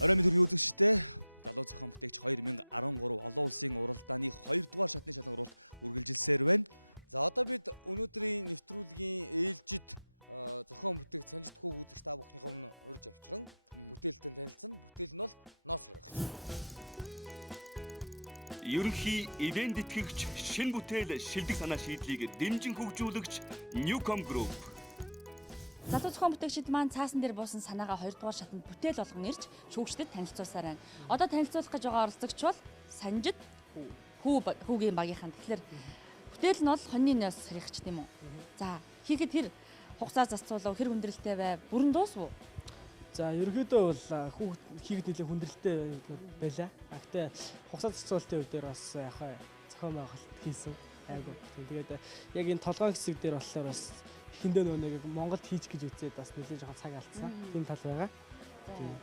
Орой мэд хүргийн үзэгчтэй залуу зохион бүтээгч 2013 олон улсын уралдааны 2 дугаар шатны шалгаруулалт үргэлжилсээр байна. За одоо бид өнөөдрийн нэвтрүүлгийн ээлжид зохион бүтээгч Санжидхүүг үзэгч та бүхнийхээ өмнө урьж авчран бүтээлтэй танилцсан. Бүтээл нь бол ноос хэрэгч. Ерөнхий ивент итгэгч, шинэ бүтээл шилдэг санаа шийдлийг дэмжин хөгжүүлэгч Newcom Group. Залуу зохион бүтээгчид маань цаасан дээр буусан санаагаа 2 дугаар шатанд бүтээл болгон ирж шүүгчдэд танилцуулсаар байна. Одоо танилцуулах гэж байгаа оролцогч бол Санжид хүүгийн багийнхан. Тэгэхээр бүтээл нь бол хоньны ноос хэрэгч тийм үү? За хийхэд хэр хугацаа засцуулав, хэр хүндрэлтэй бай, бүрэн дуусв уу? За ерөөдөө бол хүүхд хийгээд нэлээд хүндрэлтэй байлаа. Гэхдээ хугацаа засцуулалтын үед дээр бас яхаа зохион байгуулалт хийсэн. Айгу. Тэгээд яг энэ толгойн хэсэг дээр болохоор бас эхэндээ нэг Монголд хийж гэж үзээд бас нэлээд жоохон цаг алдсан. Тийм тал байгаа.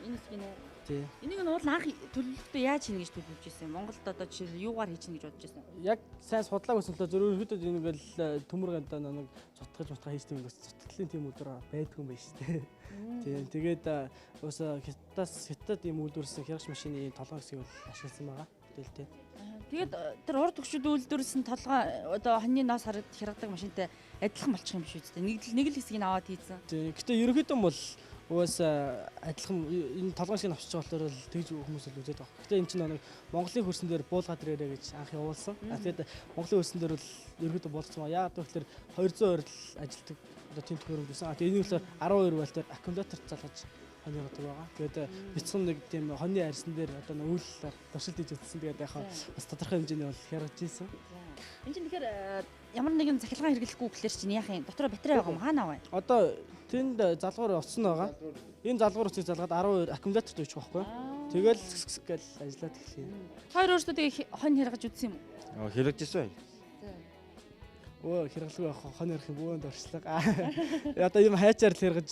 Энэ хэсгийг нэ. Тий. Энийг нь уул анх төлөвлөлтөө яаж хийнэ гэж төлөвлөж ирсэн? Монголд одоо жишээл юугаар хийж гэж бодож ирсэн? Яг сайн судлаагүй сонслоо зөвхөн ингээл төмөр гадаа нэг цутгаж хийжтэй юм бас цутгалын тийм өдөр байдгүй юм байна шүү дээ. Тий. Тэгээд уусаа хятад ийм үйлдвэрсэн хягаш машины толгой хэсгийг ашигласан байгаа. Бүтээлтэй. Тэгээд тэр урд төгшөд үйлдвэрлэсэн толгой одоо хоньны ноос харгадаг машинтай адилхан болчих юм биш үү? Нэг л хэсгийг аваад хийсэн. Тий. Гэтэ ерөөхдөө бол уусаа адилхан энэ толгой шиг авчиж байгаа болохоор тэгж хүмүүс л үзээд байгаа. Гэтэ энэ чинь нэг Монголын хөрсөн дээр буулгаад ирээрэй гэж анх явуулсан. Тэгээд Монголын хөрсөн дээр бол ерөөдөө болгоцсон. Яагаад гэвэл 200 орил ажилтдаг одоо тийм төхөөрөмж байсан. Тэгээд энэ болохоор 12 вольтоор аккумулятор залгаж хонь гаргадаг байгаа. Тэгээд бяцхан нэг тийм хоньны арьсан дээр одоо үйлээр туршилт хийж үзсэн. Тэгээд яхаа бас тодорхой хэмжээний бол хэрэгж ийсэн. Энд чинь тэгэхээр ямар нэгэн захилгаан хэрэглэхгүй гэхэлэр чинь яах юм? Дотроо батарей байгаа юм хаана вэ? Одоо тэнд залгуур утсан байгаа. Энэ залгуур утсыг залгаад 12 аккумуляторт өгчих واخгүй. Тэгэл гэл ажиллаад эхлэв. Хоёр өөрсдөө тэгээ хонь хэрэгж үзсэн юм уу? Хэрэгжсэн. Хэрэглэгүй хонь ярих юм бөөнд орчлоо. Одоо юм хайчаар л хэрэгж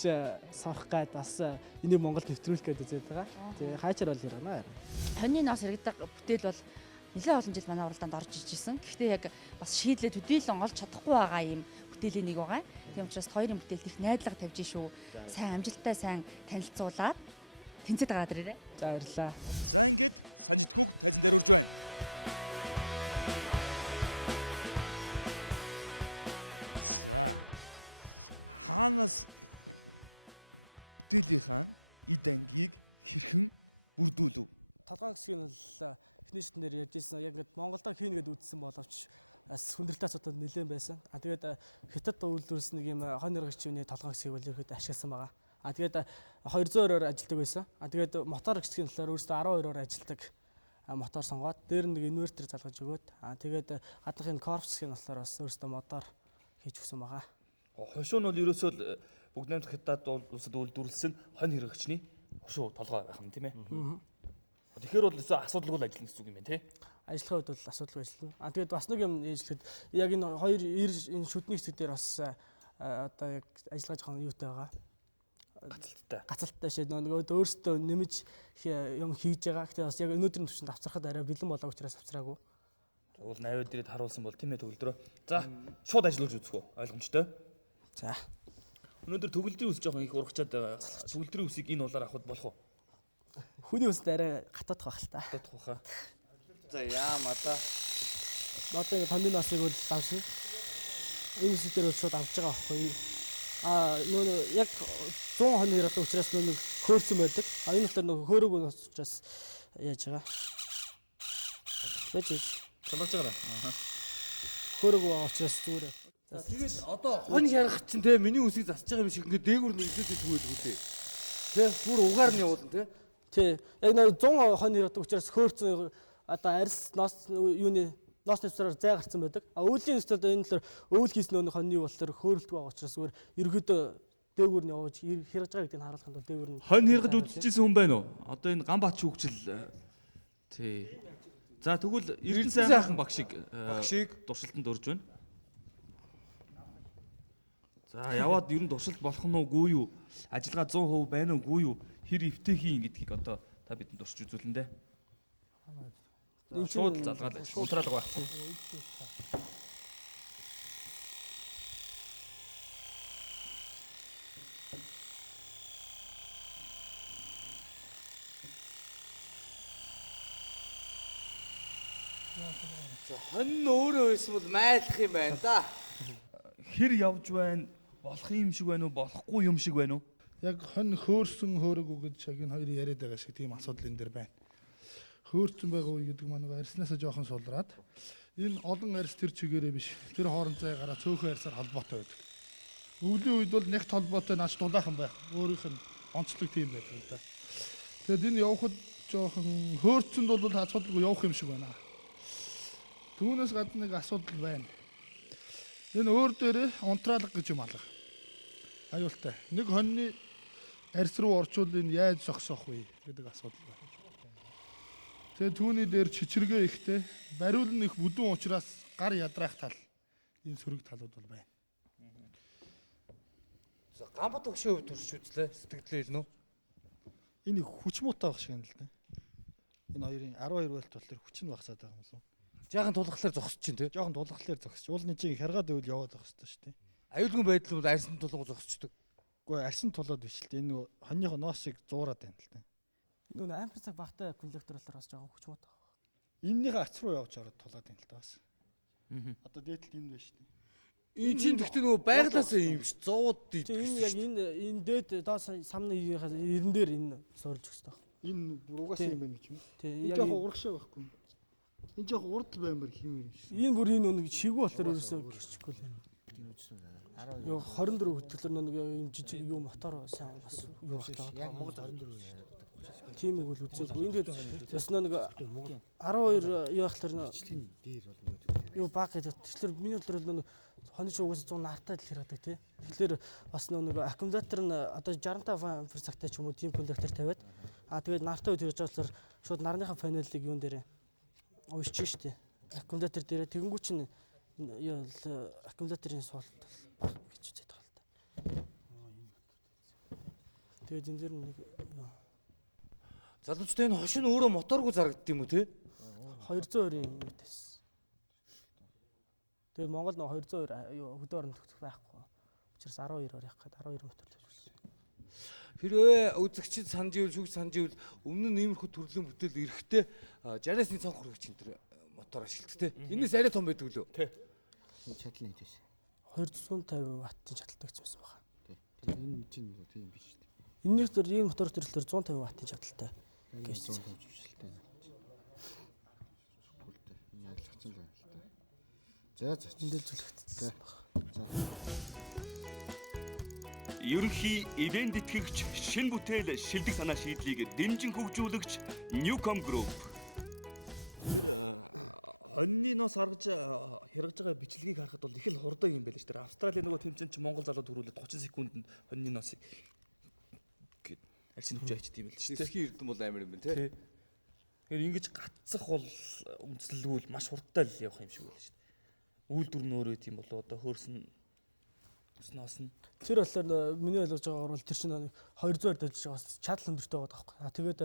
сорох гад бас энийг Монголд нэвтрүүлэх гэдэг үзээд байгаа. Тэгээ хайчаар бол ярина. Хоньны ноос хэрэгдэг бүтээл бол нэлээд олон жил манай уралдаанд орж иж ирсэн. Гэхдээ яг бас шийдлээ төдийлөн олж чадахгүй байгаа юм бүтээлийн нэг байгаа. Тийм учраас хоёрын бүтээлд их найдлага тавьж шүү. Сайн амжилттай сайн танилцуулаад тэнцээд байгаа дээрээ. За баярлалаа. За ингээд Санжидхүүг тайзан дээр урж байна. За хаанаас бүтээлийнхаа эд ангийг хэрхэн бүрдүүлв? Толгойн хэсгийг нь бол эхнийшт нэр ярьжсэн. Яг ингээд Монголдо хийнэ гэдээ үзсэн боловч бас хүндрэлтэй асуудал нэлээд байсан. Тэгээд хятад үйлдвэрлэсэн нэг юм хонь хэрэгчний толгойн хэсгийг бол ерөөд ашигласан байгаа. Тэгээд 200 ороор ажилдаг байсан. Тэгээд мотор хэсгийн болохоор өөрөөсөө 12-оор ажилдаг мотор сонгоод дээр нэг инвертер залгаж өгөөд тэгээд гадныхын корпус хэсгийн болохоор бас өөрөөсөө мотор хийж өгсөн байгаа. Хошуу нь бол ерөөсөө бүгд найрамдах хятад улсад үйлдвэрлэсэн хонь хэрэгчний хошуу толгой байх юм тийм ээ. Тэгэхээр бол асуудалгүй ажиллана гэсэн үг юм байна тий. Ажлын хувьд бол асуудалгүй ажиллана. Тэгээд бас нэг юм ээжлэхэд яг энэ хоёр энэ шүдний хэсэг дээр бас одоо яг ажиллагаа жоохон юутай байгаа. Гацалттай шээ нөгөө өөрсдөө нэмж юм хийж байгаа. Гэхдээ бас яг өнөөдрийн төвчөнд авчрахад арай бэлэн болоо учраас авчраагүй. Тэгвэл 80-д ирээд харуулсан бол тийм ээ төгөлдрөө. За шууд ажиллаж үзэх үү? Ойлгомжтой. За. Өнөөдөр төгөлдрийн ус жоохон их урагчаад байгаа. Төгөлдрийн усыг энэ улаар авахд болох уу? Хүний үст арай гатаадах байх л та. Гатаадах баха. За яамаа та. Одоо ингэ хоньны ноосыг бол авсан. Энэ үсэг дээр бол шууд авч байгаа байхгүй. Нөө яг 100 хонь хэрэглэх учраас нөө нэг хөөрцөн байдаг. Энэ болохоор нөө хөөрөөгүй учраас яаж байгаа. Бэж. Сонсож байгаа наа. Хөөрөөгүй учраас зүгээр. Тэгээд одоо хонь харах чинь те миний үсийг засаж байгаа юм шиг ингээд дээгүүр нэг идэвхтэй түгээд үлээ. Тэ бүр угаар нь явуулна те. Тий. Яг нэг 100 хонь хэрэглэх учраас хөөрцөн одоо арьс ноос юуны ноос нэвсрээр зай гарцсан байдаг. Өвлийн нэвсрээр энэ болохоор өвөл хийсэн нөх хоньны болохоор хөөрөлтгүй байгаа учраас зүгээр ерөөдөө дээгүүр нь явуулж хэрэгж байгаа гэдгийг харуулахын тулд дээгүүр нь хонь хэрэгж үзчихсэн хүн байна уу? Одоо энэ Ганбаат шүүгчл тий. За тэгвэл Эрдэнэ сайхан багшиг туршилтанд орж байна. За яваад ер нь туршилт болох нь үгүй юу? Ажиллагаа 100% байна уугүй юу? Хэр эвтэй хийн гэдгийг одоо та бидэнд туршиж үзүүлнэ дээ. Шууд залгаад унтраалга байхгүй. Хонь нь өөрөө байсан бол майлах юм байна да. Хэр явж байна? Болох юм шиг байна уу? Болохгүй юм шиг байна уу? Яг хонь хөөрсөн хөөрөг гэж яг энэ хоёр яриад байгаа шиг тийм асуудал энэ дэр байна. Хөөрсөн байгаа үе гэдэг маань арьснаасаа жоохон сулраад энэ олон арьс тэр чигээрээ биш. Тэр хоорон зай гараа цөөхөн арьсаар холбоотой байдаг. Өвлийн үед бол нэгт холбоотой нааш дулаахан байх. Өөрийнх нь онцлог тийм байдаг л да. Тэгэд энэ явхад жоохон хөөрцөнд бол асуудалгүй явах юм шиг байна. Түүнээс гадна нэг асуудал байна. Энэ өөр дээрээ унтраалга гэж юм алга. Аюултай. Нэг хоньны арьс руу орчвол энэ яаж зогсоох вэ гэдэг асуудал байна. Тэгээ түүний дээр чичиргээ ихтэй, бариул нь их бүдүүн учраас гар ядраах тал, энэ сөрөг талууд бол байна. За гамбат өгшөө турш үзлээ. Сэтгэлээ хэлнэ үү? Энэ хүч муутай байх шиг юм л да. Энэ хоёрын 12 вольт болохоор хүч нь багасаад байгаа юм уу? Жаахан тулгахлаар зогсож чинь тий. Жохон дулгахлаар зогсож. Уул нижийг хяргаад байвал яваад байх хэрэгтэй шүү дээ. Аюулгүй байдал бол арьсан тулгуу зогсчдөг. Үгүй арьсан тулаад биш л дээ. Энэ нөгөө хоньныхоо ноос шиг зуураад байна л да. Нүүн ампер цаг багтай коллектор болохоор бас жоохон хүч муутай. Эннийхээ ац руу явж ороод тулаад байна л да бас. Одоо дээдэлт энэ байна шүү дээ. Энэ чинь тэгтээ нөгөө байглаасаа юм ш. Зууд Тэгээ энэ яг энэ дээд доо самны ирэн дээр энэ сорж өгсөн баг. Энэ бүр угаасаа юм байна гэж юм. Тий Энэ яг жоохон урагшаа байхгүй юм. Энэ жоохон урдл баймар хэм юм шиг. энэ бүр энэ нэг шигүү болохоор ерөөсөө гэрчихгүй л юм. Юу 24 хөтөлөр нэг юм жижиг юу мотор сайн бас юу багтаа. Яг Монгол 24 тийм үг л үзээгүй. Энд бас нэг 12 юу болохоор юу баг гэдэг. Тэгэхээр миний бодлоор нэг хонь шуугаас 100 нартаа л хэрэгдэг тий. Тэгэхээр бас нэг аккумулятор нь одоо 65 ампер цагтай ч юм уу тийм контактор тавиад тэгээд нартаа үед хийж байгаа болохоор шууд нарныхаа панелыг юун дээр уушчих штэ. Аккумулятор дээр тэгэнгүүт чинь юу аккумуляторын суулт баг гэж үзээд байгаа л да. Тэгээд энэ дэр нэг залуучтай энэ хошин өөрөө моторгүй зарагддаг юм уу те? 220-ийн юм байсан. Тэгээд Монгол нэг 220 хөдөө орон төгсөх байхгүй. Учираас 12-оор явах гээд 12 мотор л байсан. Хэрвээ үзэгчид санаж ивэл шүүх санаж ивэл өмнө нь иймэрхүү төрлийн бүтээл эрэхтэй 60-аас цонх хүрэх чинь тэр мотор ашигладаг те. Энэс арай том байдаг лөө. Тий. Энэ чадлын гэж байсан. 250 ваттын чадалтай гэсэн байна. Тий. Тэгээ энэ чинь тийм биш шүү дээ. Энэний төр ийм мотор төрлөөр 150 ваттын чадалтай. Гэж хэмжилтэй. Сүлтэй. Энэ ялгцсан л байна л да. За. Эндэл зүлэгдсэн. За. Ерөнхий ивент итгэгч шинэ бүтээл шилдэг санаа шийдлийг дэмжин хөгжүүлэгч Newcom Group. Тэр хоньны ноос харгаж хэрэгж байгаа бичлэгийг харахад бол их л хурдан юм байл ш. Тэр Австралийн нөгөө тэмцээнд ч Монгол залууд хүрүүлээд 30 секундэд хоньны ноосыг гээд арьсын хүч хайчт юм байл ш. Тэсхийн эрдэм бол амар юм байна те. Тэгэхээр ингэж гацсах бол үндэслэлгүй маш хурдтай л явах юм шиг байл ш. Үйлдвэр нь өөрөө тийм болоо одоо хөрсөн ноос нь Тэр болохоор миний ойлгож байгаагаар бол тэр чинь 200-аар дэж байгаас чадал өндөртэй байгаа байхгүй. Тэгээд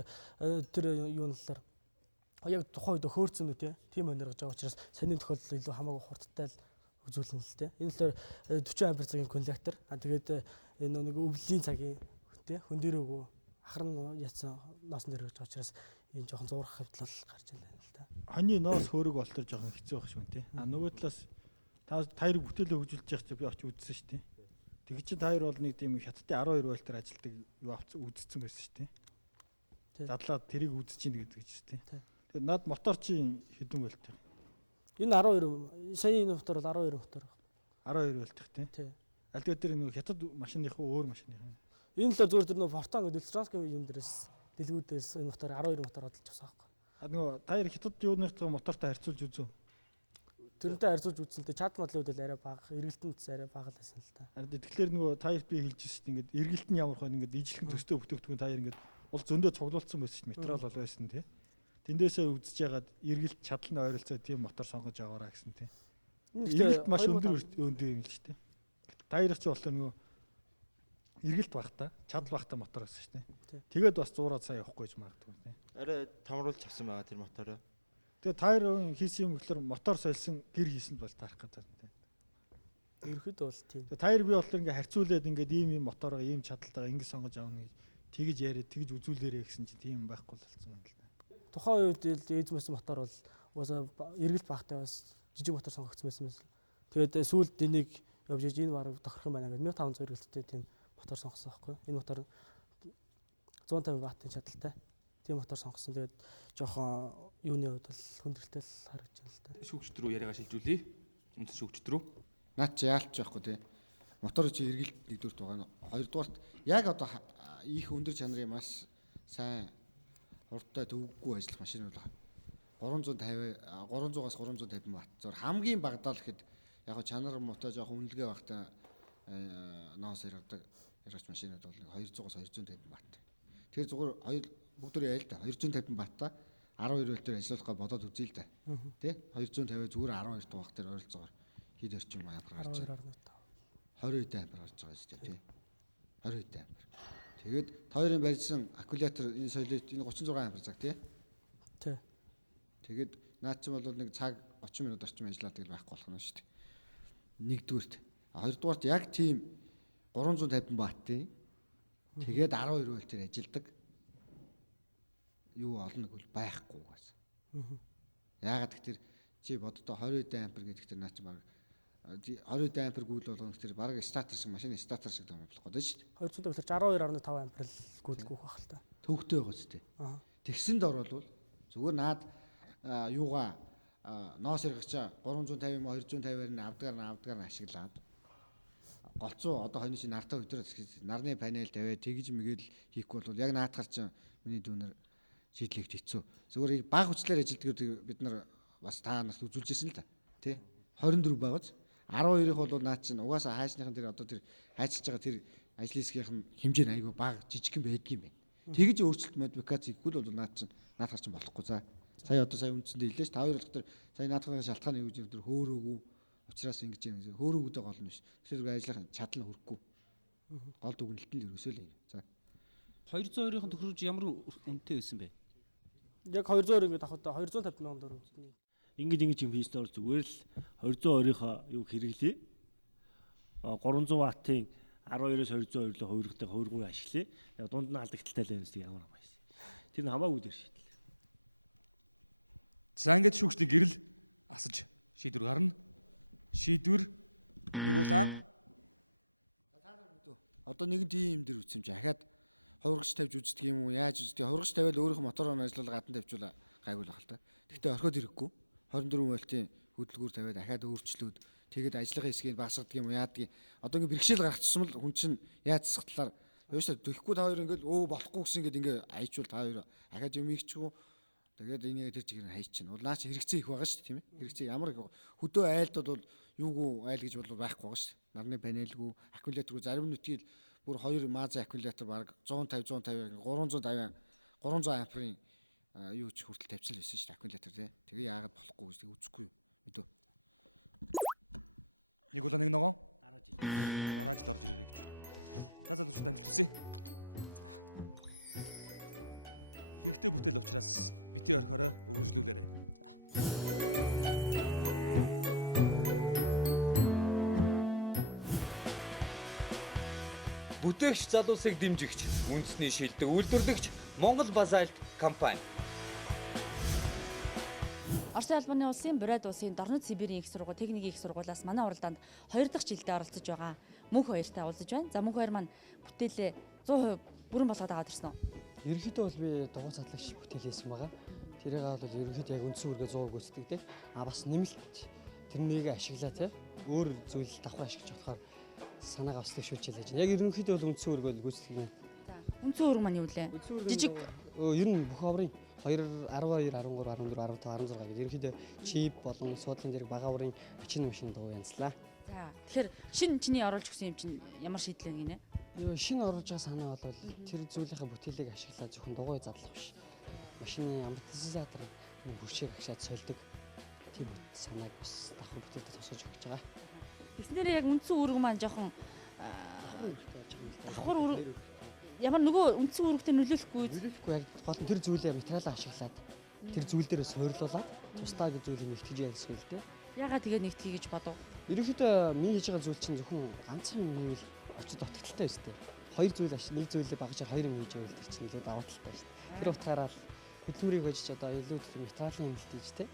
тэр юу нь талаар яг тухайн үед хөөрцөн үү тийм өнөргөж байгаа учраас санийн тохиолдол илүү хамаагүй хурдтай л үзүүлнэ л дээ. Энэ болохоор 40 ампер цагийн коллектор. Тэгээд энэ нэг өвлийн цагийн хөндөрөөгөө ахран яцсан ноосн дээр гэж учраас энэ жоохон зурах хавьтлал гарч байна л да. Хоньны ноос хөөрөг болтор жоохон хэцүү байх шүү тий. Нөгөө талаас та хоёрыг бүтээлээ хөгжүүлж явах чинь би очиж үзсэн шүү тий. Тэг чи та хоёр бол нэг тийм хятадын 12 вольтоор ажилладаг юу үзсэн байсан шүү тий. Задлаад тэрийг үзэж чинь гэдэг чинь тий. Тэгээд над мотор чинь хэдэн вольт вэ? Энэ 12 саяны энэ мотор бол 12 мотор. 12 вольт тий. Тий. Аль дээр тэр нэг хятад машиныхаа өөр машиныхаа. Энэ л зүгээр тэр нэг Фортон гэдэг электроник юм дээрээс дэлгүүдээс энэ мотор 12 мотор бодолж авсан байхгүй. Нөгөө та хоёр хятад юуныхаа мотортой харьцуулж үзв. Тэрнтэй харьцуулж үзсэнтэй чад модлын үдэл арай бага, эргэлтэнд арай бага л байсан л та. Тэгэхээр нөгөө та хоёр би хэлж ирсэн чинь ингээд эргэлт нь ямар хөө ингээд ижлэхэн төстэй бүтээгдэхүүн та хоёр ингээд уул зөндөө цуглуулсан байсан чинь материал бол байсан тий. Тэндээсээ үзэж ягаад эргэлт чадал нь ойролцоо тийм мотор сонгож аваараа гэсэн тий. Эргэлт маш өндөр юм л шүү дээ. Та хоёр ч болохоор нөгөө эргэлт багтаа, чадал багтаа мотор байсан шүү дээ. Тэгээд бас 100-аад сая явахгүй гэж магадгүй тий. Арай тамруулж авсан байгаа тэр мотороо. Тэгээ та хоёр хийсэн юм гэхэлэр мотор сольсон гэр хийсэнд бол таарах гэдэг юм тий. Ерхэд бол тийм. Тэгээ та хоёр би болохоор ингээ харьцуулаад ингээд ийм мотороо ийм чадалтайгаа ингэ сонгож авна гэж тэгж яриад тэгж үзүүлээрэ гэсэн чинь тийм байхгүй болсон юм л да. Тухайн үед эзэмсэн мотор бол угаасаа эргэлт багтай бас жижиг мотор сонгогдсон байсан байсан. Тэгээд сүүлд энийг явж иж энэ баг тохирох юм байна гэдэг 1500 эргэлттэй тийм мотор сонгосон байхгүй. Энэ мотор 150 ваттын чадалтай. Тийм мотор сонгосон. Тэгээд жоохон юуны хувьд бол хүндрэлтэй л харагдаж байна л да. Шүүгчд рүү яриагаа шилжүүлээ. Үндэс шүүгчд рүү. Наад чи яалч байхгүй тий. Мотор чи эргэлт нэгдүгürt байгаа. Хоёрдугаарт яг одоо их өндөр чанарын маш сайн хурдтай төвөггүй ажиллах машин бол 300-аас 350 ватт. Зур хамгийн багадаа л гэхэд яг чанар мотор жоохон үнэлгээ багтай ноос яргач машинууд бол 200-аас 250 ватт. Тэгэхээр зүгээр бүгд яа л да 250 ваттаа 12 вольтээр ажиллахаа бодоод үзье л да. Тэ 250 зүгээр 12 дугаар дээр ойролцоогоор хэд орчим ампер гарч байгаа. 22 ампер гарч байгаа шүү дээ тий. 22 ампер. Тэгээд тойрын барьсан аккумулятор энэ солид энэ 36 ампер цаг тий. Тий. Тэгээд наад чинь бол нэг цаг 30 минут орчим ажилладаг л байхгүй болох нь шүү дээ. Нэгдүгürt. Хоёрдугаарт яг тийм 350 ваттын тэгээд 12 вольтээр ажилладаг юу олно гэвэл байхгүй гаас. Яагаад гэхээр чи боддоо 22 ампер гэдэг чинь наа чи баг 22 ампер гүйл болгоно гэхээр баг статер шиг машины статер шиг болох гэдэг шүү дээ. 200 12.5 ампер л гүйдэлгүйх байх л та. Төвхтэй байгаа ч тийм. Тэгсэнд орвол зүгээр наад юугаа ноос яргачаа 350 250-аар нь авдгаар нь ашиглаад голцоо одоо хойно чи нартаа өдрөө нарны панел тавиад тэгж мэгэл хийхгүй бол яг наатахар чинь миний дүүнэр шийдлэгт хэцүү. Зүгээр баг хүчлээр ажилтдаг бид нар бас та нарт үзүүлжсэн л да. Тэ 24 байгаач 12-ыг бол наад чинь угаасаа хайсныхан тэр одоо тэр хайчилж байгаа тэр ажлын хэсгийнхэн хэмжээ нь айгүй баг жижигхэн байдгийм байна. Тэгж өөрчлөлт модификац хийхгүй бол наад чинь наатахар чинь болохгүй за. Сая үндсэндээ хэлээ ш. Та хоёр дахь тэр сая наатахын шалтгааны юу гэдэг тэр хөөрөөгүй учраас ингэж юм. Хөөрөөгүйдээ гол нь биш. Тэгэхээр ажиллах чадал нь хүрхгүй. Гол дүгнэлт нь ерөөсөө л юм. За. 202-ын тохирож ямар үнэтэй байсан бэ? Яг 202 ингээд авах удаа 250 сая төгрөг үнэтэй. Ингэж юм хийснээр зүгээр л 220-ийнхаа юу хэрэглэе. 300 ваттын 12-оос 202 л хувиргатай хувиргуу ашиглая. Яг дунд нь алдагдaltaй л юмс ямар хамаагүй. Тэр нь хамаагүй дээр шийдэл. За ингээд шүүгчдийн гэрэл асаж шийдвэр гарна. Шийдвэр нэг улаан. Одоо нэгэн тийм юм дээр үтсэн чи ахаад хувиргач тавьж үздэг юм уу? Яаж үздэг? Хувиргач тавиал өөрийнхөө мотороор ажиллуулга гадна тавьчулаа гайгүй л ахал та. Гэхдээ орхиод ирэхгүй. 24 вольтын хөдөлгүүр тавиад ахаад өөрчлөөд тэгээд ажлын хэсгийг багасгадаг юм уу? Яадаг. Одоо ингэ бэрхшээл гарах тусам л хүн чинь яаж засахлаар ёоштой төхгүй та хоёр ингээл болохгүй гэсэн ингээд ингээ айчвал та хоёр ахаад юм ийгчгүй. Тэгээд энийг тэр чигээр хайч чинь. Бол наач хэрэгцээ их байгаа шүү дээ тийм ээ. Хэрэгцээ ямар хөдөө айлтууд бол юугүй айл гэж бол байхгүй байгаа шүү дээ. Нарны панелгүй, аккумуляторгүй зарим нь үтгэл бүр 2 маза аккумулятор баг 150 300 амперын юу ч хүртэл тавьчихсан байсан шүү дээ аккумулятор тий. Тэгээ яагаад болохгүй гэж үзэхгүй юу мэдөө. Нэг улаан нэг ногоо. Дараа жил орж ирээрэй гэж. За залуучууд амжилт хүсье. Хэрэгтэй бүтээл учраас бити орхиороо үргэлжлүүлээрэй. Бүтээгч залуусыг дэмжигч, үндэсний шилдэг үйлдвэрлэгч Монгол Базальт компани. Оросын албаны улсын Бурайд улсын Дорнод Сибирийн их сургууль, техникийн их сургуулиас манай уралдаанд 2 дахь жилдээ оролцож байгаа мөнх хоёртай уулзаж байна. За мөнх хоёр маань бүтээлээ 100% бүрэн болгоод аваад ирсэн үү? Ерөнхийдөө бол би дугуй цадлагч бүтээл хийсэн байгаа. Тэрийг бол ерөнхийдөө яг үндсэн үргээ 100% гүйцэтгэдэг. Бас нэмэлт тэрнийг ашиглаа те. Өөр зүйл давхар ашиглаж болохоор санаагаа бас төвшүүлж ялж байна. Яг ерөнхийдөө бол үндсэн үргээ гүйцэтгэдэг. За үндсэн үрг маань юу вэ? Жижиг ер нь бүх аврын 2 12 13 14 15 16 гэдэг ерөнхийдөө чип болон суудлын зэрэг бага аврын машин дуу янзлаа. За тэгэхээр шинэ чиний оруулж өгсөн юм чинь ямар шийдэл гинэ? Шинэ оруулж байгаа санаа бол тэр зүйлийнхаа бүтээлийг ашиглаад зөвхөн дугуй задлах биш. Машины амортизатор бүршийг агшаад сольдог. Тийм санааг бас давхар бүтээлд тусгаж өгч байгаа. Тэснээр яг үндсэн үүрэг маань жоохон давхар үүрэг ямар нөгөө үндсэн үүрэгтэй нөлөөлөхгүй яг гол нь тэр зүйлээ материалаа ашиглаад тэр зүйл дээр суйрлуулад тусдаа гэж зүйлийг нэгтгэж яасан л дээ. Ягаад тэгээд нэгтгэе гэж бодов? Ерөнхийдөө миний хийж байгаа зүйл чинь зөвхөн ганцхан юм л очиж дутагдaltaй байж тээ. Хоёр зүйл нэг зүйлээ багажаар хоёр юм хийж байвал чинь илүү даваа талтай шүү дээ. Тэр утгаараа хөдөлмөрийг хожиж одоо илүү материалын хэмнэлт хийж тээ.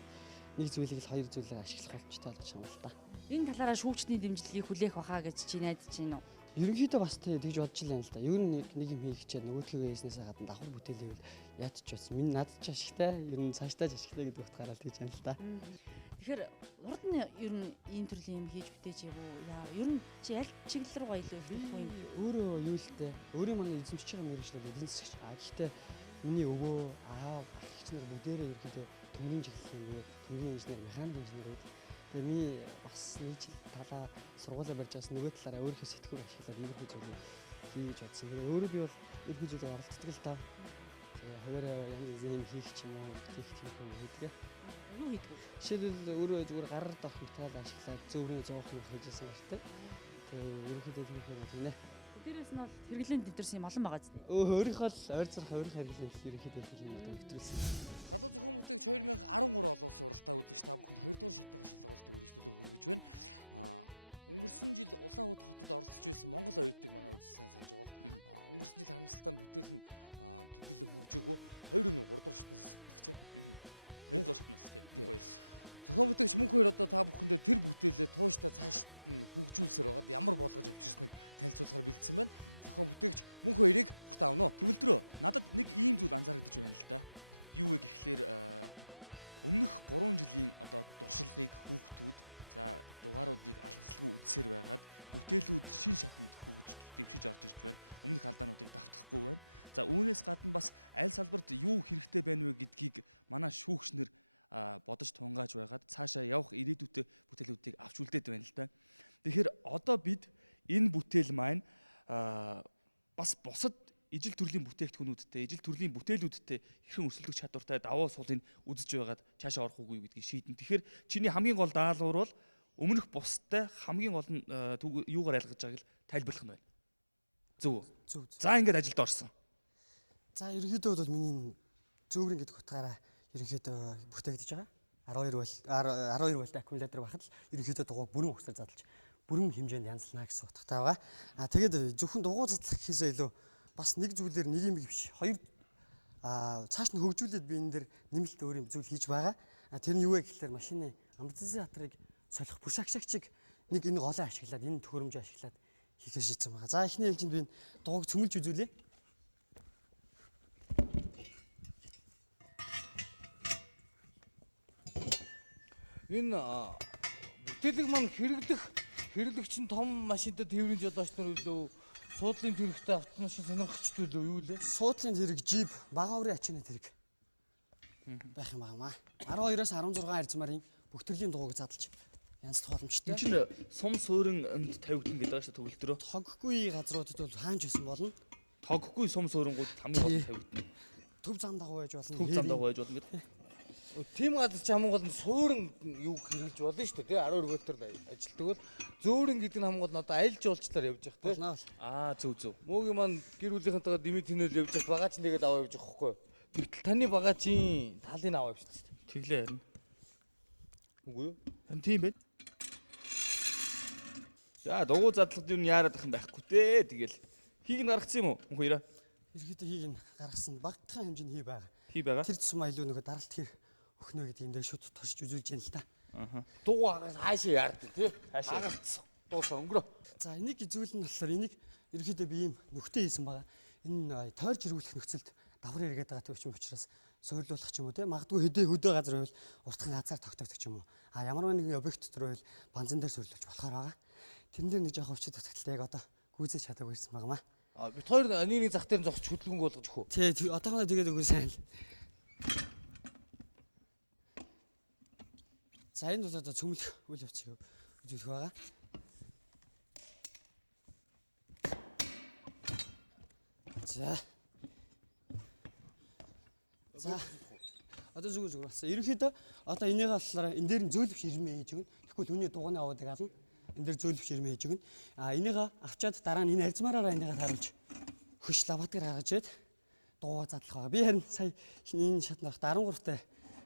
нэг зүйлийг л хоёр зүйлээр ашиглах боломжтой болж байгаа юм л да. Энэ талаараа шүүгчдийн дэмжлэгийг хүлээх баха гэж чи найдаж байна уу? Ерөнхийдөө бас тэгж бодож л юм л да. Ер нь нэг юм хийх чад нөгөөдхөө хийснээс гадна давхар бүтээлээ яатч байсан. Миний надад ч ашигтай, ер нь цаашдаа ч ашигтай гэдэг утгаараа л тэгж юм л да. Тэгэхээр урд нь ер нь ийм төрлийн юм хийж бүтээж явуу. Яа, ер нь чи аль чиглэл руугаа илүү их хөө юм? Өөрөө юу л дээ. Өөрийн манай эзэмшиж байгаа мэргэжлүүд эдийн засагч. Гэхдээ миний өвөө, аав, эгч нар бүгдээрээ ерөнхийдөө төмрийн чиглэл юм. Төмрийн инженер, механик инженер гэдэг. Тэгээ ми бас нэг жил талаа сургуулаа барьж бас нөгөө талаараа өөрийнхөө сэтгүүр ашиглаад иймэрхүү зүйлийг хийж чадсан. Тэгээ өөрөө би бол иймэрхүү зүйлээр оролцдог л даа. Тэгээ хуваараа янз янзын юм хийх ч юм уу, хийх юм хийдэг. Юу хийдэг вэ? Жишээлбэл өөрөө зүгээр гараар доох материал ашиглаад зөөврийн зоохныг хийжсэн байна. Тэгээ ерөнхийдөө тийм юм байна. Дээрээс нь бол хэрэглэн дэвтэрсэн юм олон байгаа зү. Өөрийнхөө л ойр зурх өөрийнхөө хэрэглэн ерөнхийдөө тийм юм дэвтэрсэн. Залуу зохион бүтээгч 2013 олон улсын уралдаан үзэгч та бүхэнд 2 дугаар шатны шалгуулалтыг үргэлжлүүлэн хүргэж байна. Өнгөрсөн жил Улаанбаатар хотод оролцож байсан Монгол оюутныг манай үзэл сайн санаж байгаа. Өнгөрсөн жил харамсалтай бүтээл нь төдийлөн хөгжөөгөө 2-3 дугаар шатнаас сэтгчээ. 2 дугаар шатнаас тийм. Зохион бүтээгч мөнх хоёр одоо та бүхэндээ тэр бүтээлээ тууштай цааш нь хөгжүүлсээр байгаад ямар болгож авчирсныг танилцуулахаар бэлдсэн байна. Зохион бүтээгч мөнх хоёрыг ухтаавна уу? Төвлөрөө надад нэг ийм зүйл анзаарэгдэж байна л да. Юу вэ гэхлээр өмнөх 3 жилийн одоо дуршилгыг хүүхдүүд за дугааруудыг алгасалгүй үзсээр байгаад бүтээлүүд шин шатанд хөгж дэвшиж орж ирж байна. Өмнөх алдаануудыг давтахгүй байна. За үүнээс гадна бас аль салбарт юу хэрэгтэй байна вэ гэдгийг манай шүүгчнэр бодож тунгааж байгаад цаашаа явах ирээдүйтэй бүтээлүүдийг авч үлдээд байна л да. Тэгэхээр одоо бид энэ бүтээл маань бас бусад ижил төрлийн бүтээгдэхүүнүүдтэй, ижил төрлийн бүтээлүүдтэй хэрхэн өрсөлдөх чадвартай давуу суулыг үзэж байгаад цаашаа орох үгүй гэдгийг шийдэн. Тэгэхээр чиний хамгийн гол даалгавар бол өмнөх бусдтай хамгийн гол нь юугаар ялгаж байгааг л тайлбарлах нь байна. Зөв. За ингээд ажилд орсон. За ерөнхийдөө бол миний зөөврийн гэдэг утгаараа ерөнхийдөө бүтээгдэж байгаа. 12 вольт аккумулятор байхад л ерөнхийдөө дугуйг бүрэн ухсаар задлж бүрэн хэмжээнд янзлана гэсэн утгатай байгаа. Тэгээд зөвхөн дугуй задлах гэхээсээ илүү бас нэг зүйлээр нэг юм биш. Хоёр цааш нь хөгжүүлээд би энэ дэр нэмэлт өөр юм зүйл хийж байгаа. Тэр нь юу вэ гэхэлэр машины амортизаторыг солих бүс агшаагчийг нэг энэ голоо ашиглаад энэ төхөөрөмжөө ашиглаад хийхээ шийдсэн байгаа. За эхний ээлжинд би дугуйг цөмөлж үзүүлье. Энэ бүтээлэг маань хэрэглэгч нь том машинтай тээврийн жолооч нар үлээ суудлын тэрэгтэй автомашин сонирхогчд үлээ юу лээ? Суудлын тэрэг, жип, бага урын ачааны тэрэг байх юм байна. 12-аас 16 арзмарын бүх төрлийн дугуйг задлж янзлах боломжтой. Энэ чинь сум суурин энд тавигдана гэдэг аашаа төгөлдрөө. Тоггүй газруудад бол хаанч байсан болно. Тоггүй сум суурингууд хамгийн гол тавигдана. Төв зам дагуу байж болно. Төв зам дагуу байж болно гэдэг. Тийм газар ч хамгийн гол нь суурин юу хэрэглэж болно шүү дээ. 12 вольтоор ажилтдаг бол зөөрин гэдэг нь хамгийн гол нь одоо аялал жуулчлаар явж явах тийм. Зөв. Мөөгийн маань гэр бүлийнхэнтэйгээ дэмий тэнэл явж явах багаач нэгэд аваа явж явах хгүй. Гэтэл таны багаачийн талын аваа явж шүү дээ. Тэглээ харин. Үгүй юу? Харин тийм байна. За дугуй задлахад юу яарад ах юм байхгүй дээ. Тэгэл хийг нь гаргацсан юм уу? Мөнх хоёроо. Ерхийдөө хийг нь гаргасан багтхан хэмжээний хий байгаа. Хий байгаа. Тэр тусмаа илүү нөгөө даралт хэр өхнөө гэдэг юм дээр шууд туршиж үзүүлж яана л та. Дугуй хаашаа яардаг тий? Хаашаа. Дуусаа өнгөрөө. За энийг зүйл нь болохоор энийг ерхийдөө би ийм нөхтэй хийсэн байгаа. Энэ тойрч хэрэглэх нөхцөлд давхар эргээд байгаа тийм учраас суурлуулах ч юм уу тий. Магадгүй хөдөө газар байвал уртхан газар тогтоогдох ч юм уу. Ямар нэгэн объект дотор байвал банзан дээр суурлуулж болохоор байгаа. Тэрэн дээр нэг жоох өвчтөд татгалтай яг одоо гүйцэж чадаагүй байсан байгаамаа. Бид хоёр нэг зах дээр зогсож хөдөлгөөнгөө болгож өгөх үү? Тий, одоогоо тэгээд өгөө сайн л. За энэ бол одоо цөмлөх үйл явцыг үзүүлэх байгаа. За. Одоо зүгээр болсон. Ерөнхийдөө одоо энийг болохоор энэ дээр нь зөөлөвч ирмээ хийж өгнө. Тэгэхгүй түүний дугуйны аваадаг ална. Энэ дээр зөөлөвч ирмээ хийж өгнө. Энийг авчаад дараа нь энэ арзмаараараа энийг харуулж хөш лаватгаар гаргаж иад дугуй задлах байгаа. Би харин сая энэ шатнарт 13-тай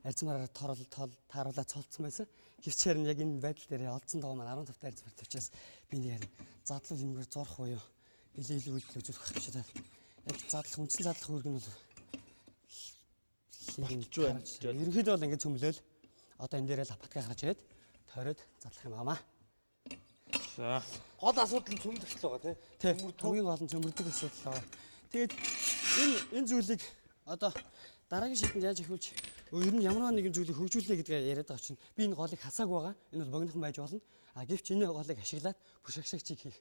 арзмаараар тааруулаад цолцсон байсан. Гэвч харин яг энэ байдал дээр олдсон дугуй маань 15-тай арзмаар тавьчаас би нэг харин задлал юмгээр зурх уу юу? Илүү үйлдэл үзүүлэх гэж байна. Яг задлах үндсэн задлах үүрэг нь бол ерөнхийдөө бол ингэж цөмлөөл. одоо энэ дээрээ лапатга гаргаж ирээд тойроод задлах юм аамаа. За. Гол асуудал нь цөмлөгчл байгаа тий. Тийм. Хамгийн гол нь цөмөрдөг асуудал байгаа. Тэгээд энэ зүйлийг одоо дараагийн шатанд яаж ихүүлж ер нь ямар нэгэн зүйлийг хөгжүүлнэ гэдгээ яриад байгаа чинь би энэ голыг хасаагүй байгаа. Энэ бол богинохон байж болно. А гэвч энэ голыг ашиглаад бүшагшаагчийг хийх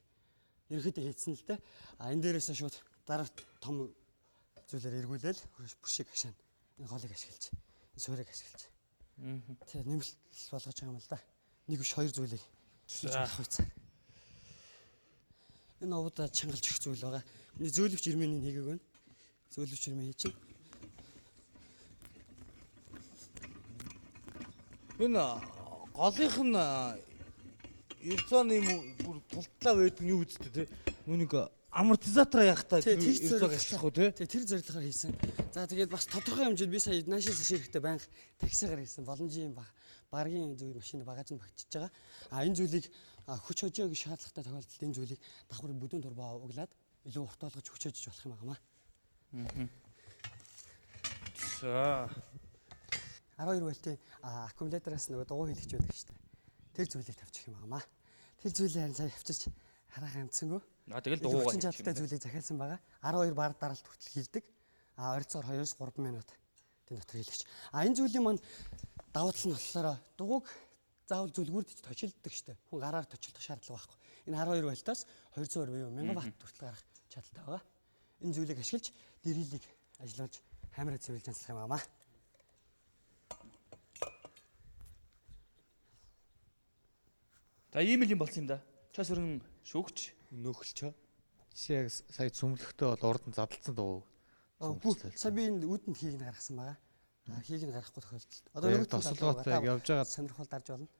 ерөөхдөө хийцэн л дээ. А энэ дээрээс шууд дараа том зүйлээр эргүүлээл бүшиг хашаана. Энэ голыг ашиглаж, энэ суурийг ашиглаж. Тэгээ нэмэлт болгож байгаа юм л да. Нэг биш хоёр зүйлийг хийж авах үсэ. Энэ овод чангалж өгөх зүйл байгаа. Миний зөөлөвч ирмэний нэгийг байна. Зөөлөвч ирмэн хийж чинь. Энэ голынх нь Ерцооны бүр тултлаа байдаг нь юу үсттэй те. Нүг амортизатор яах та ерцоог ашиглах уу те. Тэр зорилгоор хийсэн. За тэгээд бас тодорхой хэмжээнд би сая наашаас ширэхтэй банк таксигаар хийсэн. Боломжийн багийн зүйл машины багаж нь багтчихж байгаа. А энэ зүйлийг хүч хожоог шаардлагатай тохиолдолд энэ зүйлийг давхар бүдүүн турбаа углаад илүү урт болгож хүч хожиж болох юм байна. За 12 вольтын аккумулятораас нөгөө дугуй хэлэгч байдаг шүү дээ. Тэр зүйлийг тавьчих юм аамаа. Тэр зүйлийг харин сая авчирч хараахан амтсангүй. Тэгэл дугуйгаа чадaltaй зүйлийг захиалсан байгаа. 12 бар даралт хүртэл хийдэг. Ойролцоогоор 2-3 минут тэн дотор хийлгэж. Энэ зүйлийн маань давуу тал нь болохоор дугуйг заавал зүлгүүрдэж точилддаг шүү дээ. Хүн гараар точилдох шаардлага байхгүй. Энэ 12 вольтоос 220 мегаватт хүртэл гарах чадaltaй байгаа. Энэ зүйлийг ашиглаж дэрэлийг ажиллуулж камераа цэвэрлж анслах юм аамаа. За ийм л юм болсон юм да. Чаас өрн шүүгч нөхөлчөө. Жишээ яг сая цөмлөхтөө бол урд нь задлцсан дуу. Сая би энэ үүдэнд хийг нь гаргасан байгаа. Хийг нь гаргахгүй тохиолдолд. Одоо нөгөө тослогоотой явж байгаа сонирхол дарж болно.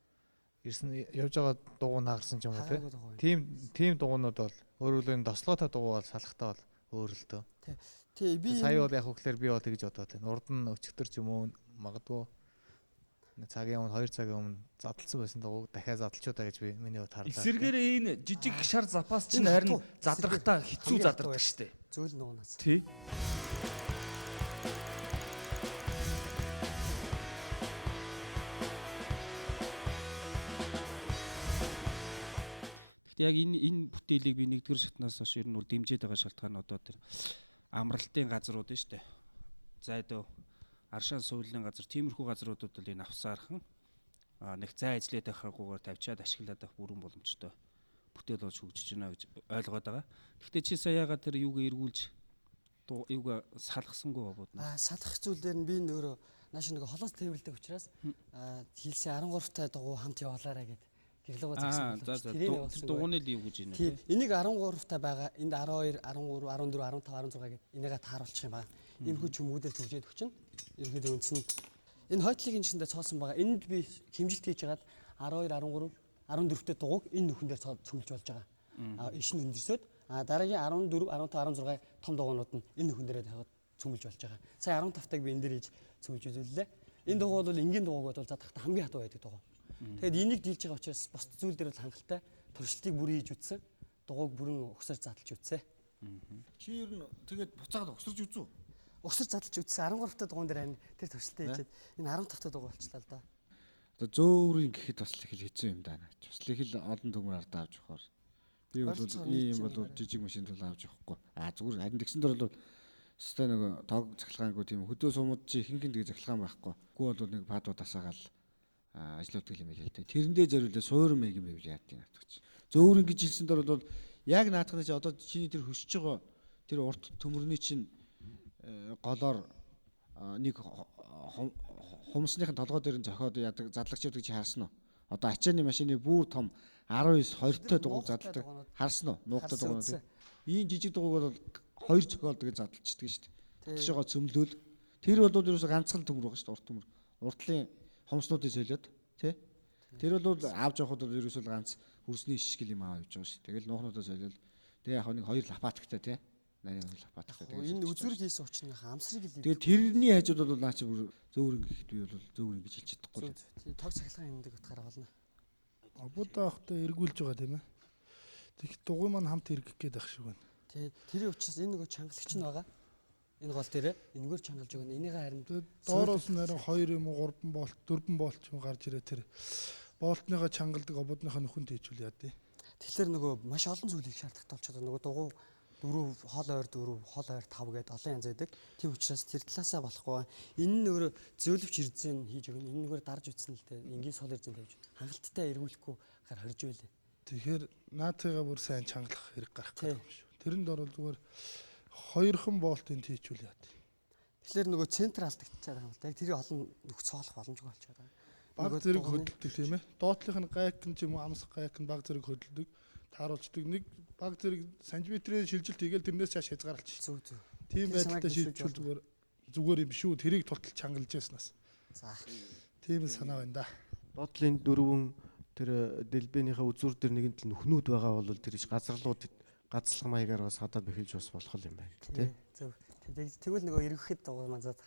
Ирсэн явж байгаа дууг нь хагарсан ч юм уу те. Тим дуугнууд бол өөрөөр хэлбэл тослогоотой дуу бол салахтаа бол өөр л дөө. Тий би сая бол яг хөглөр би бол тэгж бодоод байна. Урд нь өчтөр ч юм уу магадгүй цагийн өмнө 2 цагийн өмнө задлсан байсан дууг дахиад задлчудаа гэж би миний хувьд харлаа. Эсвэргээр энэ жижиг шар запас чинь харин задрахтаа хэцүү задардаг штэ. Зөөл нуунаас. Тий. Гэхдээ яг энэ бүтээлийг би нэгдүгээр шатнаас хойш ер нь бол дэмжиж байгаа шалтгаан одоо тэр амралтын газрууд нь штэ. Зайдуу Аршаан суулын газар тиймэрхүү газруудад бол энэ авсаархан нэг зай ажиллаад байхгүйгээр тавьчаад ашиглаад байх бүрэн боломжтой бүтээл болж хөгжиж байна гэж ойлгоод байгаа. Гэхдээ чи сая яагаад тэр юуг эргүүлж юуг салгасангүй бод. Салах зүйл дээр нь би нөөрэ нааш нэг холоос тээвэрлдэг учраас хийлсэн 13 та дугуй хамт явуулаарай гэд гэрлэгөө загсан байна. Дугууны л юу гэж байна тийм. Энийг 13 та байгаа. Энд 12, 13, 14, 15, 16 гэд энийгээ тааруулчих юм байна. Иймэрхүү чүмгүүдээр төвжээд өгчин. Ерөнхийдөө үндсэнд энэ хойтлыг энэ шиндээ цоосон байгаа. Энд би хэмжилт хийж хагаад 12, 13, 14-т дугуйг энэ нүхэн дээр цөмлж болж байгаа. Ишин өндөрсөд дараагийн 14, 15, 16 том дугуйнууд нь энэ нүхэн дээрээ тавиад цөмлж болж байгаа. Сая 15-таг би энэ дээр хийж цөмлж үзүүллээ. Энэ дугуй бол энгийн дугуйг бол задахтаа хамгийн хатуу байдаг дугуй. Тэгэд энийг дийлж байгаа учраас бос зүйл дээр бол хангалттай туршилтыг бүрэн хийж үтсэн. Дугуйг бүрэн өгсөж задлж үтсэ. Чи ер нь тэгээд буцаагаад өгсөрж үзүү. Өгсөж задлж үтсэн 13 та дугуйн дээр тэр туршилтаа хийгээд энэ 15 та дугуй болчлаа л да. Одоо зөөврийн гэхэд бас их хэцүү юм даа. Бас их л олон төмөр ардаа авч явахаар. Би бол ийм бол жижиг машин бол авч явахгүй. Зүгээр харин тэгсэн дөр бол өстой нэг тог цахилгаангүй тийм хөдөө сумууд чи хинхэн тэгээ цахилгаан байхгүй. Гүү бол нэг баадууд асаагаал ажилладаг юм байл л дээ. Тэрэндээ зориулээ суурин маяг юм байл яадаг юм атгач. Зөөврийн гэж хэлсэн дөр бол яг наадахны чи одоо чиний тэр хөсөж байгаа тэр урт төмөрний чинь голоор нэг хумсныхын толгой дээр нь зохиод яадаг задлагчдыг чи харсан уу? Одоо ачааны машины бүр том 19 20-той дугуй задлагдаг харсан уу? Нуугтай дугуй. Ийм жижиг дугуйг бол 2 зохиолдог гэж задлчдаг шүү дээ. Татшаага цөмлөөл. Тэр бол ерөөсө ганцхан төмөр байгаа шүү дээ, урт төмөр. Уртлын хомснуудыг солиод тий. Тэр бол авч явахад бол ерөөсө ганц хөрсний шишгэл юм авч байгаа шүү. Тэгэл нуухнуудаа солиод тэгээ яг нэг 2 лапатагтай тий. Нарийн 2 лапатагтай. Энэ үзүрэг хийсэн учраас амсрыг л. Тэгээ тэрний хажууд бол наа чи бүр зөөврөн гэхэд би бол зөөврөн гэж хэлж чадахгүй. Тий, тог цахилгаан юмдаг утгаараа болно. Ободоо ахтай эргүүлж байгаа тийм ээ. Тэг дугуй маань хамт эргэх гээд ах шиг байна. Тий, тэрийн учраас энэ нөгөө чангалагч нь байгаа. Энэ гол дээр энэгээр чангалж өгнө. Энийг харин Доороос нь харин 2 юм уу 3 болт 4 болт ч юм гарч ирээ тэр болтныхаа чангалдаг ободныхаа нүхэнд хийжүүл яа дээ. тэгэхээр нөгөө маш олон зүйлийг шаардлагатай болчиход нөгөө дугуй 4 хол ойр 4 хол ойр 5 гэдэг олон янз байдаг. Тийм учраас тэр талаасаа болохгүй. Энэ нь өөрөө зөөлөвч эрдзэн хийж өгнө. Энэ нэгээр дарж үтсэн л дээ. Энгийн сол эрдзэн тавьж хангалттай эргүүлэхгүй гэхээр хорж байлээ. Тэгэхээр наатайгаа бүр сайн чангалах хэрэг гарах гэдэг юм шүү. Тэрэнд орол зүгээр 2хан болтын хийжүүл яа дээ. Тэгэхээр нөгөө центр алдагдчихаар байгаа юм л да. Яг тэрийг олон нөх цоолох боломжгүй болчиход байгаа. Баг зэрэг хөдөлдөг тийм ээ. Доотлих нь гайкн ч юм уу амсах гайкн баг зэрэг хөдөлдөг. Тааруулцдаг. Нэг баг зэрэг сантиметрээр шилжилт хийгээл тэрнээс цааш хязгаарлалч. Зүг зүг. Тийм байдлаар шилжүүл зүгээр юм шүү. Тэрийг тултал чангалж яснаас. За. Тийм л санаа байна да. Доотлын 4 тэр дэлбэнийхээ үзүүр дээр нэгэн тал нүхнүүд байгаа бол тэр газарлууд гацлах маягаар бас хадаад бэхэлж бас болох юм байна тий. Зөв. Тэгвэл нөгөө эргэхэд дугуй манзаад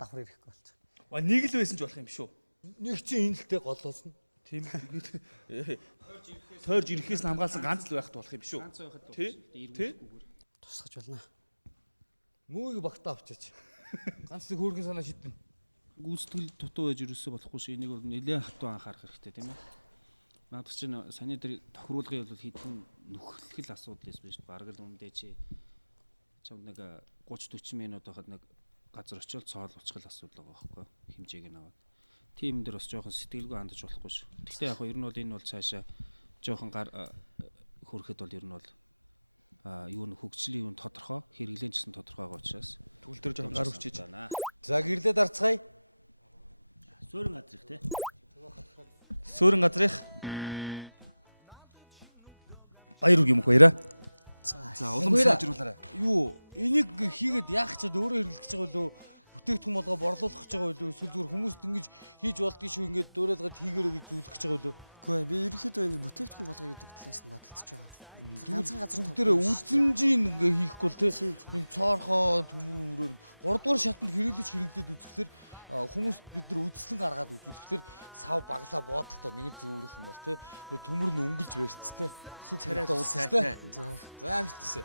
давхар ирэхгүй болчих. Нэг л байсан ч болох юм шүү. Нэг чинь энэ л дээ голоосна. Тийм. Тойрж ирэхээс нь хамгаалсан ганц л байхад болох юм шүү. Тий? Тусгаж болно. Мөөгийг багтаа авчаач. Ганц нэг хөөргөн санаа шиднэ. Гүйцэтгэл дутуу байж ерөөсөө болохгүй шээ. Энийг бол нэлээд хатуу анхаарах хэрэгтэй тийм ээ. Наад чинь саний дээр тохируулгын бол хэдхэн нөхөрлөл асуудал байсан шүү дээ. Бараг л өмнөдөө чи чам нэг 30-40 минут байхад нэг газар очиод цоол уцгал асуудал байгаа байхгүй хэмжээг нь аваад. Тим дээр бас жоохон сэтгэлгүй хандаж болохгүй шүү. Гэхдээ яг нь энэ бол цаашаа жоохон гар хөрөхэд бол ер нь бол юу н хөгжлийн юм тодорхой хэрэглэн гэсэн тодорхой байгаа учраас төгөл дээр жоохон гар хүчиж байна. За гэрлээ дарцгаая. Суурин газрыг те. Суурин газрыг баяр үг юм хоёраа. За улам сайжруулаарай. Юу энийг хийгээд яах ч өөрөө хэрэглэх гэж байгаа лөө бүтээгдэхүүн болгоо борлуулах гэж байгаа лөө эсвэл зүгээр хүмүүст ингэж хийж болдгийг шүү ингээд дуурайгаад хийгээрэй гэж зүйлэх гэж байгаа лөө. Үгүй ээ би ерөөхдөө энэ бүтээгдэхүүн болгоё гэдэг талаас нь бодолцож байгаа. Ганцхан газар бүгдээрээ үзмжийн ингээ хийхгүй л тийм цоорхоо төмөрөөр 3 дугаар шатанд хэрэглээд үзэхлээр хүмүүс бид нар үдслэн гаргаад үзүүлэхлээр сав баглаа боодолтой нэг зөөрөх юм бол тэгээ төмөр нь өнгөлж байрц тэ сүг царайтай уулзсан тэ. За амжилт хүсье.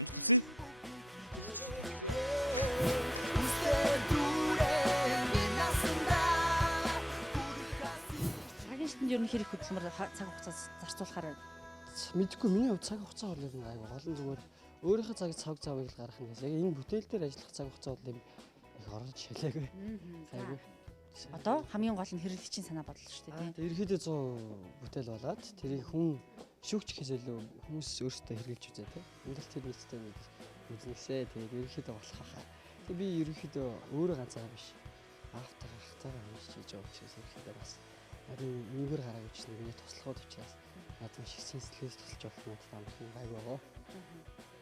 Амжилт хүсье. Цагийн шатнд ер нь хэрэг хөдөлмөр цаг хугацаа зарцуулахаар мэдгүй миний хувьд цаг хугацаа бол нэг айгүй олон зүгээр өөрийнхөө цагийг цаг завыг л гаргах нь гэсэн. Яг энэ бүтээл дээр ажиллах цаг хугацаа бол юм их орж шалаагүй. Айгүй. Одоо хамгийн гол нь хэрэглэгчийн санаа бодол шүү дээ тийм. Ерөөдөө 100 бүтээл болоод тэрийг хүн шүүгч гэхээс илүү хүмүүс өөрсдөө хэрэглэж үзээ тийм. Энд л тэр нэлтэй үзнэсээ тэгээд ерөөдөө болох хаа. Тэгээд би ерөөдөө өөрөө ганцаараа биш. Ахтайгаа хийж байгаа учраас ерөөдөө бас харин нэгэр хараа гэж нэгний туслахууд учраас надад шиг сэтгэлээс тусалж авах надад амархан гайгүй байгаа.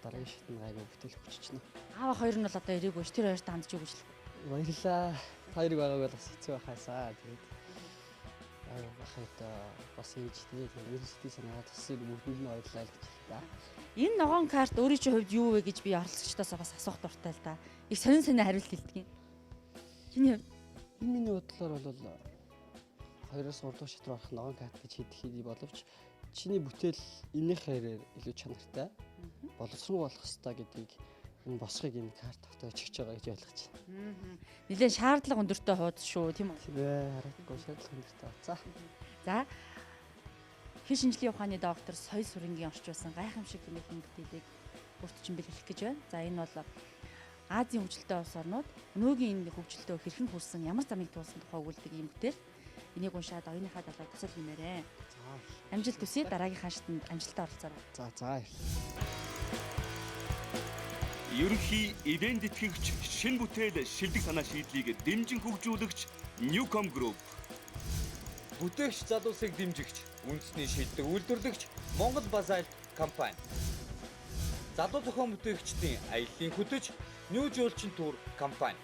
Дараагийн шатны гайгүй бүтээл хүччихнэ. Аава хоёр нь бол одоо ирээгүй ш. Тэр хоёрт хандж юу гэж л. Баярлалаа. Хоёрыг байгааг бол бас хэцүү байхаасаа тэгээд хайтаа бас ийж тэгээд ерөнхийдөө санаад тасыг мөрдөнд нь ойлаа л гэж байна. Энэ ногоон карт өөрийн чинь хувьд юу вэ гэж би оролцогчдоос бас асуух дуртай л да. Их сонин хариулт хэлдэг юм. Чиний хувьд миний бодлоор бол 2-3 дугаар шат руу орох ногоон карт гэж хийх боловч чиний бүтээл энэний хэрээр илүү чанартай боловсрон болох ёстой гэдгийг энэ босхийг энэ карт тогтоож өгч байгаа гэж ойлгож байна. нэлээд шаардлага өндөртэй хуудас шүү тийм үү? Харахгүй шаардлага өндөртэй. За хэл шинжлэлийн ухааны доктор Соёл Сүрэнгийн орчуулсан гайхамшиг хэмээлийн бүтээлийг бүртчин бэлгэлэх гэж байна. За энэ бол Азийн хөгжилтэй улс орнууд өнөөгийн энэ хөгжилтөө хэрхэн хүрсэн ямар замыг туулсан тухай өгүүлдэг юм бүтээл. Энийг уншаад оюуныхаа талаар тусал хэмээрээ. Амжилт хүсье дараагийнхаа шатанд амжилттай оролцоорой. За. Ерөнхий эвент тэтгэгч шинэ бүтээл шилдэг санаа шийдлийг дэмжин хөгжүүлэгч Newcom Group. Бүтээгч залуусыг дэмжигч үндэсний шилдэг үйлдвэрлэгч Монгол Базальт компани. Залуу зохион бүтээгчдийн аяллаа хөтөж New Jolchin Tour компани.